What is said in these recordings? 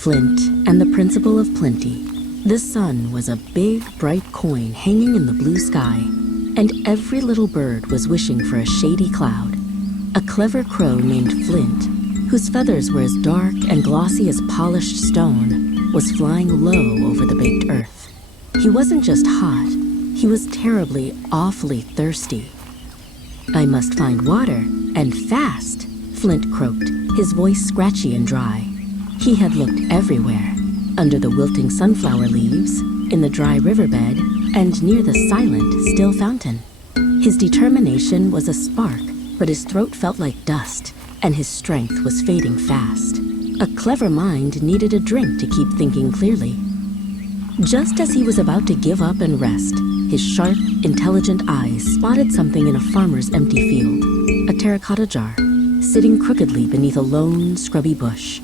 Flint and the Principle of Plenty. The sun was a big, bright coin hanging in the blue sky, and every little bird was wishing for a shady cloud. A clever crow named Flint, whose feathers were as dark and glossy as polished stone, was flying low over the baked earth. He wasn't just hot, he was terribly, awfully thirsty. "I must find water, and fast," Flint croaked, his voice scratchy and dry. He had looked everywhere, under the wilting sunflower leaves, in the dry riverbed, and near the silent, still fountain. His determination was a spark, but his throat felt like dust, and his strength was fading fast. A clever mind needed a drink to keep thinking clearly. Just as he was about to give up and rest, his sharp, intelligent eyes spotted something in a farmer's empty field, a terracotta jar, sitting crookedly beneath a lone, scrubby bush.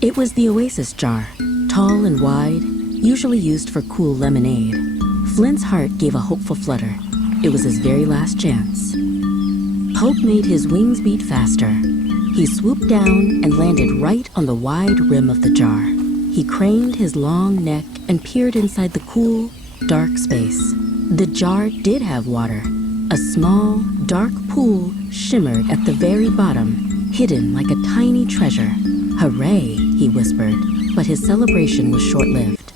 It was the oasis jar, tall and wide, usually used for cool lemonade. Flint's heart gave a hopeful flutter. It was his very last chance. Hope made his wings beat faster. He swooped down and landed right on the wide rim of the jar. He craned his long neck and peered inside the cool, dark space. The jar did have water. A small, dark pool shimmered at the very bottom, hidden like a tiny treasure. "Hooray," he whispered, but his celebration was short-lived.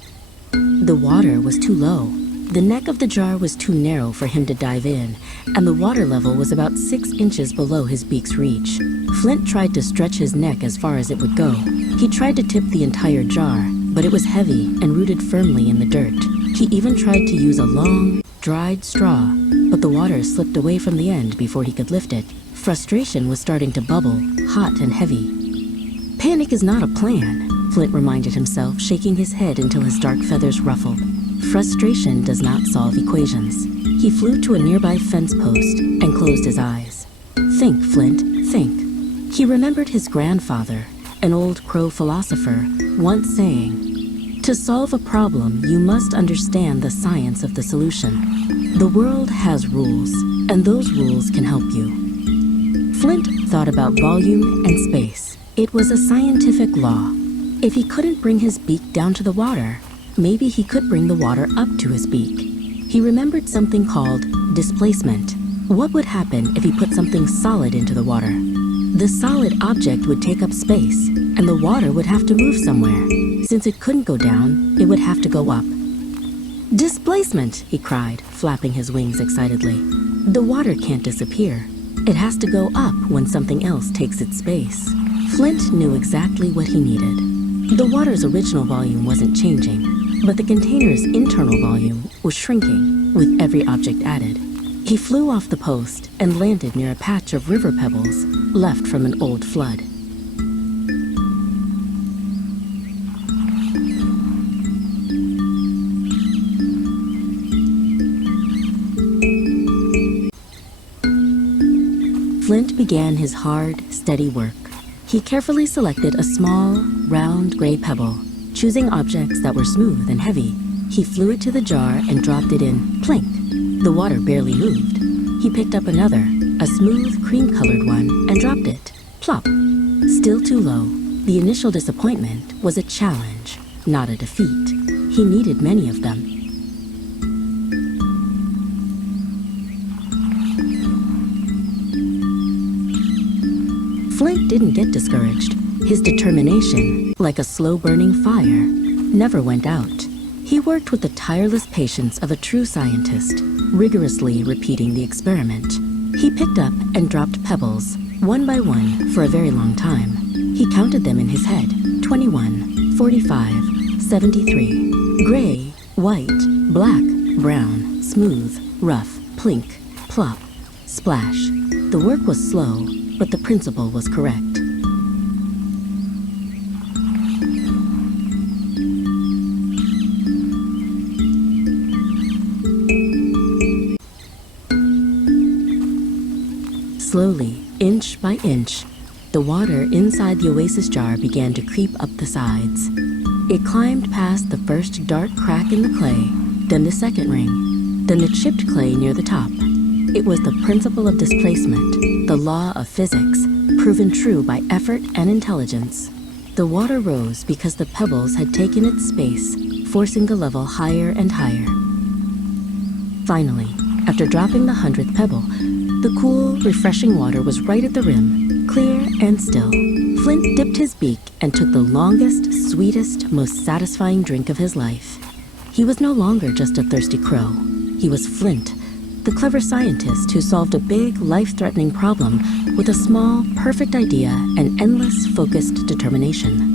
The water was too low. The neck of the jar was too narrow for him to dive in, and the water level was about 6 inches below his beak's reach. Flint tried to stretch his neck as far as it would go. He tried to tip the entire jar, but it was heavy and rooted firmly in the dirt. He even tried to use a long, dried straw, but the water slipped away from the end before he could lift it. Frustration was starting to bubble, hot and heavy. "Panic is not a plan," Flint reminded himself, shaking his head until his dark feathers ruffled. Frustration does not solve equations. He flew to a nearby fence post and closed his eyes. "Think, Flint, think." He remembered his grandfather, an old crow philosopher, once saying, "To solve a problem, you must understand the science of the solution. The world has rules, and those rules can help you." Flint thought about volume and space. It was a scientific law. If he couldn't bring his beak down to the water, maybe he could bring the water up to his beak. He remembered something called displacement. What would happen if he put something solid into the water? The solid object would take up space, and the water would have to move somewhere. Since it couldn't go down, it would have to go up. "Displacement!" he cried, flapping his wings excitedly. "The water can't disappear. It has to go up when something else takes its space." Flint knew exactly what he needed. The water's original volume wasn't changing, but the container's internal volume was shrinking with every object added. He flew off the post and landed near a patch of river pebbles left from an old flood. Flint began his hard, steady work. He carefully selected a small, round gray pebble, choosing objects that were smooth and heavy. He flew it to the jar and dropped it in, plink. The water barely moved. He picked up another, a smooth, cream-colored one, and dropped it, plop. Still too low. The initial disappointment was a challenge, not a defeat. He needed many of them. Flint didn't get discouraged. His determination, like a slow-burning fire, never went out. He worked with the tireless patience of a true scientist, rigorously repeating the experiment. He picked up and dropped pebbles, one by one, for a very long time. He counted them in his head, 21, 45, 73. Gray, white, black, brown, smooth, rough, plink, plop, splash. The work was slow, but the principle was correct. Slowly, inch by inch, the water inside the oasis jar began to creep up the sides. It climbed past the first dark crack in the clay, then the second ring, then the chipped clay near the top. It was the principle of displacement, the law of physics, proven true by effort and intelligence. The water rose because the pebbles had taken its space, forcing the level higher and higher. Finally, after dropping the 100th pebble, the cool, refreshing water was right at the rim, clear and still. Flint dipped his beak and took the longest, sweetest, most satisfying drink of his life. He was no longer just a thirsty crow. He was Flint, the clever scientist who solved a big, life-threatening problem with a small, perfect idea and endless, focused determination.